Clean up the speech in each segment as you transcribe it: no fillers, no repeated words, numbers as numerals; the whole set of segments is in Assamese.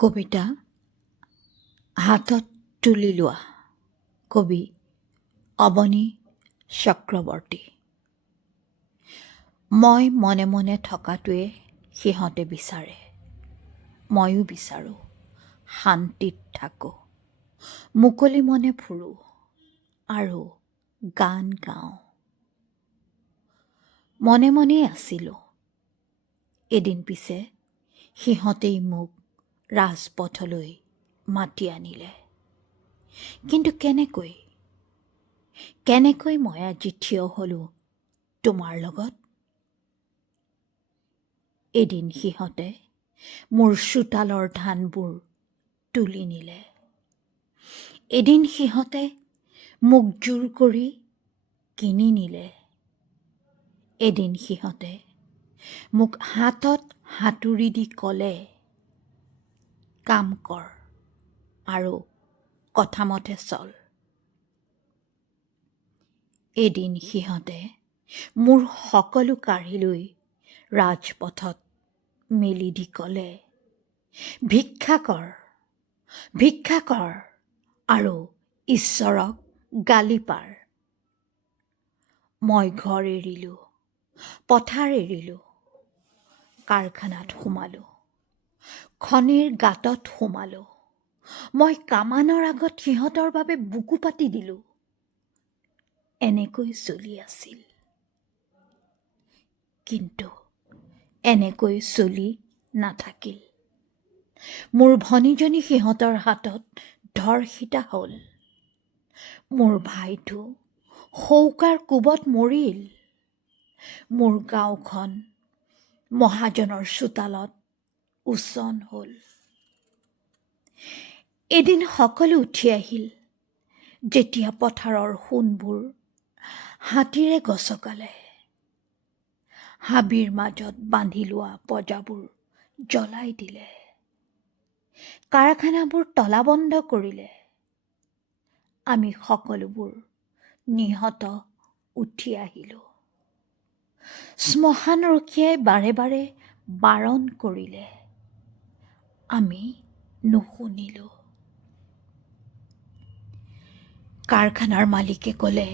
কবিতা হাতত তুলি লোৱা। কবি অৱনী চক্ৰৱৰ্তী। মই মনে মনে থকাটোৱে সিহঁতে বিচাৰে, ময়ো বিচাৰোঁ শান্তিত থাকোঁ, মুকলি মনে ফুৰোঁ আৰু গান গাওঁ। মনে মনেই আছিলোঁ, এদিন পিছে সিহঁতেই মোক ৰাজপথলৈ মাতি আনিলে। কিন্তু কেনেকৈ মই আজি থিয় হ'লোঁ তোমাৰ লগত? এদিন সিহঁতে মোৰ চোতালৰ ধানবোৰ তুলি নিলে। এদিন সিহঁতে মোক জোৰ কৰি কিনি নিলে। এদিন সিহঁতে মোক হাতত হাতুৰি দি ক'লে, কাম কৰ আৰু কথামতে চল। এদিন সিহঁতে মোৰ সকলো কাঢ়ি লৈ ৰাজপথত মেলি দি ক'লে, ভিক্ষা কৰ আৰু ঈশ্বৰক গালি পাৰ। মই ঘৰ এৰিলোঁ, পথাৰ এৰিলোঁ, কাৰখানাত সোমালোঁ, খনিৰ গাঁতত সোমালোঁ। মই কামানৰ আগত সিহঁতৰ বাবে বুকু পাতি দিলোঁ। এনেকৈ চলি আছিল। কিন্তু এনেকৈ চলি নাথাকিল। মোৰ ভনীজনী সিহঁতৰ হাতত ধৰ্ষিতা হ'ল। মোৰ ভাইটো শৌকাৰ কোবত মৰিল। মোৰ গাঁওখন মহাজনৰ চোতালত উচন হ'ল। এদিন সকলো উঠি আহিল, যেতিয়া পথাৰৰ সোণবোৰ হাতীৰে গছকালে। হাবিৰ মাজত বান্ধি লোৱা প্ৰজাবোৰ জ্বলাই দিলে। কাৰখানাবোৰ তলাবন্ধ কৰিলে। আমি সকলোবোৰ নিহত উঠি আহিলোঁ। শ্মশানৰখীয়াই বাৰে বাৰে বাৰণ কৰিলে, আমি নুশুনিলোঁ। কাৰখানাৰ মালিকে ক'লে,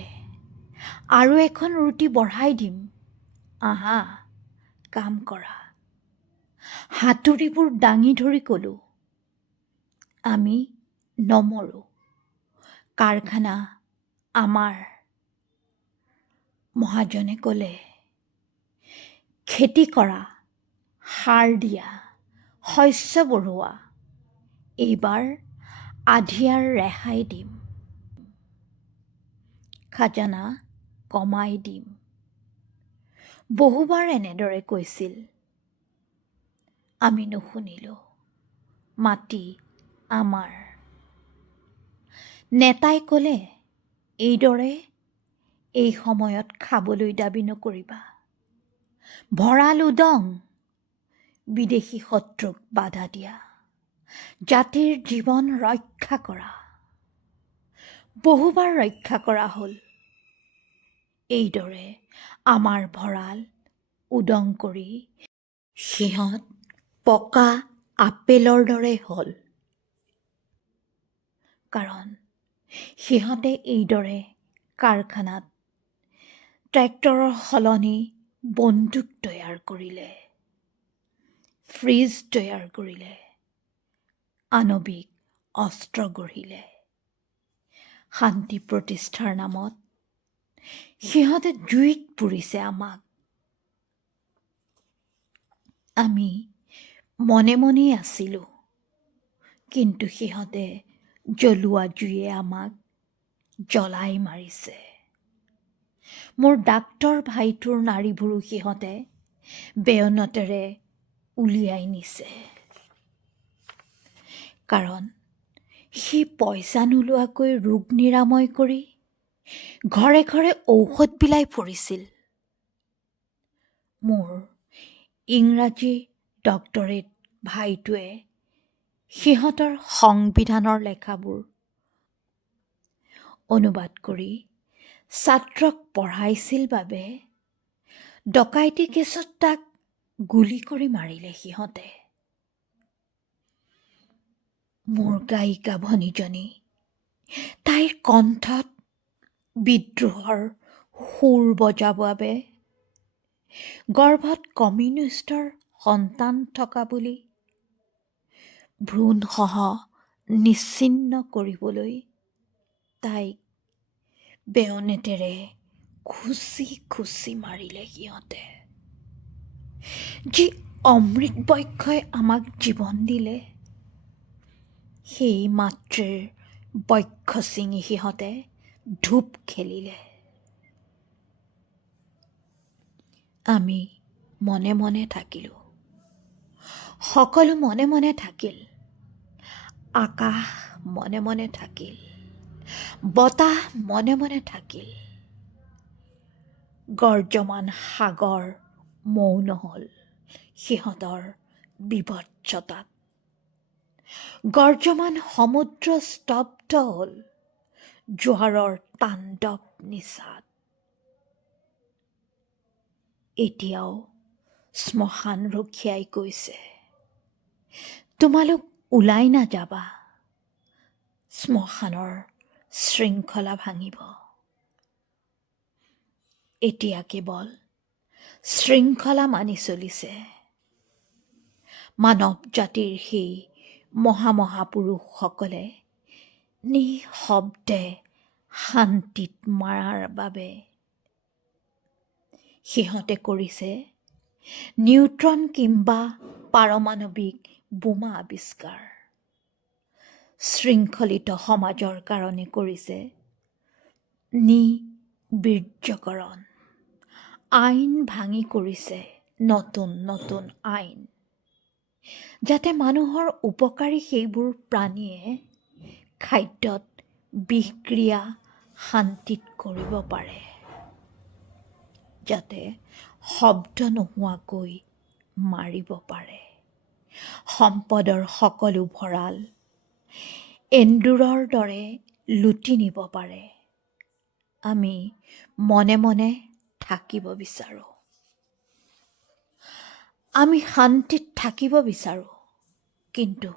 আৰু এখন ৰুটি বঢ়াই দিম, আহা কাম কৰা। হাতুৰিবোৰ দাঙি ধৰি ক'লোঁ, আমি নমৰোঁ, কাৰখানা আমাৰ। মহাজনে ক'লে, খেতি কৰা, সাৰ দিয়া, শস্য বঢ়োৱা, এইবাৰ আধিয়াৰ ৰেহাই দিম, খাজানা কমাই দিম। বহুবাৰ এনেদৰে কৈছিল, আমি নুশুনিলোঁ, মাটি আমাৰ। নেতাই ক'লে, এইদৰে এই সময়ত খাবলৈ দাবী নকৰিবা। ভঁৰাল উদং, বিদেশী শত্ৰুক বাধা দিয়া, জাতিৰ জীৱন ৰক্ষা কৰা। বহুবাৰ ৰক্ষা কৰা হ'ল। এইদৰে আমাৰ ভঁৰাল উদং কৰি সিহঁত পকা আপেলৰ দৰে হ'ল। কাৰণ সিহঁতে এইদৰে কাৰখানাত ট্ৰেক্টৰৰ সলনি বন্দুক তৈয়াৰ কৰিলে, ফ্ৰিজ তৈয়াৰ কৰিলে, আণৱিক অস্ত্ৰ গঢ়িলে। শান্তি প্ৰতিষ্ঠাৰ নামত সিহঁতে জুইত পুৰিছে আমাক। আমি মনে মনেই আছিলোঁ, কিন্তু সিহঁতে জ্বলোৱা জুইয়ে আমাক জ্বলাই মাৰিছে। মোৰ ডাক্তৰ ভাইটোৰ নাড়ীবোৰো সিহঁতে বেয়নেটেৰে উলিয়াই নিছে। কাৰণ সি পইচা নোলোৱাকৈ ৰোগ নিৰাময় কৰি ঘৰে ঘৰে ঔষধ বিলাই ফুৰিছিল। মোৰ ইংৰাজী ডক্টৰেট ভাইটোৱে সিহঁতৰ সংবিধানৰ লেখাবোৰ অনুবাদ কৰি ছাত্ৰক পঢ়াইছিল বাবে ডকাইতি কেছত তাক গুলী কৰি মাৰিলে সিহঁতে। মোৰ গায়িকা ভনীজনী, তাইৰ কণ্ঠত বিদ্ৰোহৰ সুৰ বজাবৰ বাবে গৰ্ভত কমিউনিষ্টৰ সন্তান থকা বুলি ভ্ৰূণসহ নিশ্চিহ্ন কৰিবলৈ তাইক বেয়নেটেৰে খুচি খুচি মাৰিলে সিহঁতে। যি অমৃত বক্ষই আমাক জীৱন দিলে, সেই মাতৃৰ বক্ষ ছিঙি সিহঁতে ধূপ খেলিলে। আমি মনে মনে থাকিলোঁ, সকলো মনে মনে থাকিল। আকাশ মনে মনে থাকিল, বতাহ মনে মনে থাকিল। গৰ্জমান সাগৰ মৌন হ'ল সিহঁতৰ বিভৎসতাত। গৰ্জমান সমুদ্ৰ স্তব্ধ হ'ল জোৱাৰৰ তাণ্ডৱ নিচাত। এতিয়াও শ্মশানৰখীয়াই কৈছে, তোমালোক ওলাই নাযাবা, শ্মশানৰ শৃংখলা ভাঙিব। এতিয়া কেৱল শৃংখলা মানি চলিছে মানৱ জাতিৰ সেই মহামহাপুৰুষসকলে নিঃশব্দে শান্তিত মাৰাৰ বাবে। সিহঁতে কৰিছে নিউট্ৰন কিম্বা পাৰমাণৱিক বোমা আৱিষ্কাৰ। শৃংখলিত সমাজৰ কাৰণে কৰিছে নিবীৰ্যকৰণ। আইন ভাঙি কৰিছে নতুন নতুন আইন, যাতে মানুহৰ উপকাৰী সেইবোৰ প্ৰাণীয়ে খাদ্যত বিষক্ৰিয়া শান্তিত কৰিব পাৰে, যাতে শব্দ নোহোৱাকৈ মাৰিব পাৰে। সম্পদৰ সকলো ভঁৰাল এন্দুৰৰ দৰে লুটি নিব পাৰে। আমি মনে মনে থাকিব বিচাৰোঁ, আমি শান্তিত থাকিব বিচাৰোঁ, কিন্তু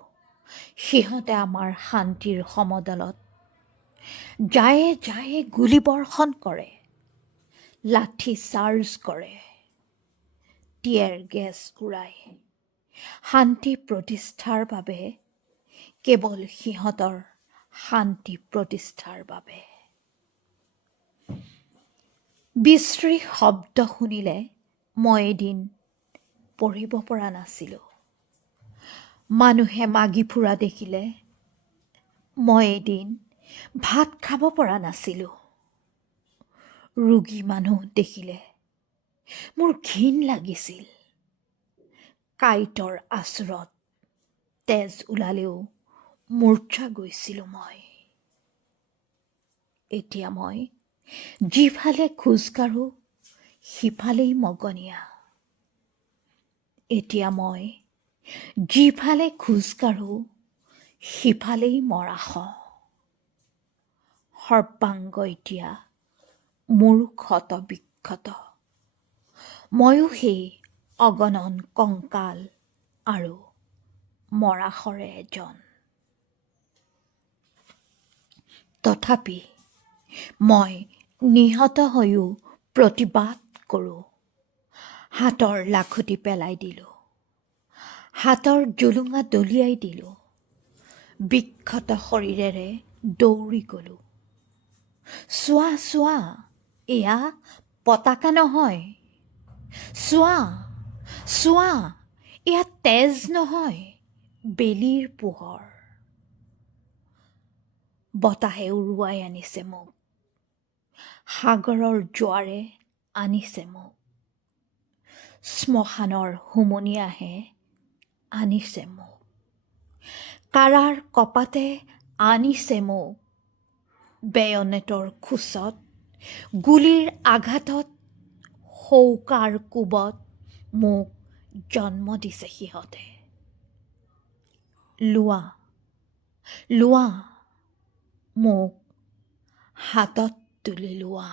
সিহঁতে আমাৰ শান্তিৰ সমদলত জায়ে জায়ে গুলীবৰ্ষণ কৰে, লাঠি চাৰ্জ কৰে, টিয়েৰ গেছ উৰায়। শান্তি প্ৰতিষ্ঠাৰ বাবে, কেৱল সিহঁতৰ শান্তি প্ৰতিষ্ঠাৰ বাবে। বিশ্ৰী শব্দ শুনিলে মই এদিন পঢ়িব পৰা নাছিলোঁ। মানুহে মাগি ফুৰা দেখিলে মই এদিন ভাত খাব পৰা নাছিলোঁ। ৰোগী মানুহ দেখিলে মোৰ ঘিণ লাগিছিল। কাঁইটৰ আঁচোৰত তেজ ওলালেও মূৰ্ছা গৈছিলোঁ মই। এতিয়া মই যিফালে খোজকাঢ়োঁ সিফালেই মগনীয়া। এতিয়া মই যিফালে খোজকাঢ়োঁ সিফালেই মৰাশ। সৰ্বাংগ এতিয়া মোৰ ক্ষত বিক্ষত। ময়ো সেই অগণন কংকাল আৰু মৰাশৰে এজন। তথাপি মই নিহত হৈও প্ৰতিবাদ কৰোঁ। হাতৰ লাখুটি পেলাই দিলোঁ, হাতৰ জুলুঙা দলিয়াই দিলোঁ, বিক্ষত শৰীৰেৰে দৌৰি গ'লোঁ। চোৱা চোৱা, এয়া পতাকা নহয়। চোৱা চোৱা, এয়া তেজ নহয়, বেলিৰ পোহৰ। বতাহে উৰুৱাই আনিছে মোক, সাগৰৰ জোৱাৰে আনিছে মোক, শ্মশানৰ হুমুনিয়াহে আনিছে মোক, কাৰাৰ কপাতে আনিছে মোক। বেয়নেটৰ খোচত, গুলীৰ আঘাতত, শৌকাৰ কোবত মোক জন্ম দিছে সিহঁতে। লোৱা লোৱা, মোক হাতত তুলি লোৱা।